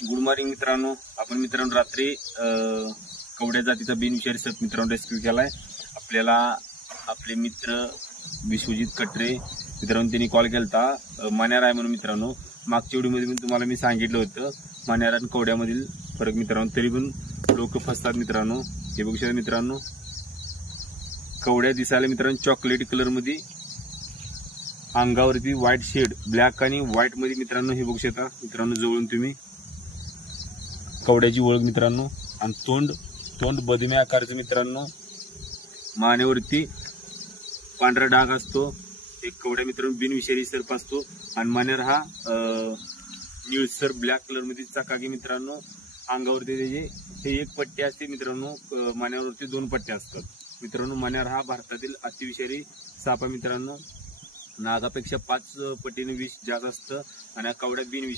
Good morning मित्रांनो. आपण मित्रांनो रात्री कवड्या जातीचा बिनविषारी सर्प मित्रांनो रेस्क्यू केलाय. आपल्याला आपले मित्र विश्वजित कटरे मित्रांनो त्यांनी कॉल केलता मण्यार आहे म्हणून. मित्रांनो मागच्या व्हिडिओमध्ये पण तुम्हाला मी सांगितलं होतं मण्यार आणि कवड्यामधील फरक मित्रांनो, तरी पण लोक फसतात मित्रांनो. हे बघू शकता मित्रांनो, कवड्या दिसायला मित्रांनो चॉकलेट कलर मध्ये, अंगावरती व्हाईट शेड ब्लॅक आणि व्हाईट मध्ये मित्रांनो. हे बघू शकता मित्रांनो जवळून तुम्ही कवड्याची ओळख मित्रांनो. आणि तोंड बदमी आकाराचं मित्रांनो. मानेवरती पांढरा डाग असतो. एक कवड्या मित्रांनो बिनविषारी सर्प असतो. आणि मण्यार हा निळसर ब्लॅक कलर मध्ये चकाकी मित्रांनो. अंगावरती त्याचे हे एक पट्टी असते मित्रांनो, मानेवरती 2 पट्ट्या असतात मित्रांनो. मण्यार हा भारतातील अतिविषारी साप मित्रांनो. नागापेक्षा 5 पटीने विष जास्त असतं आणि कवड्या बिनविषारी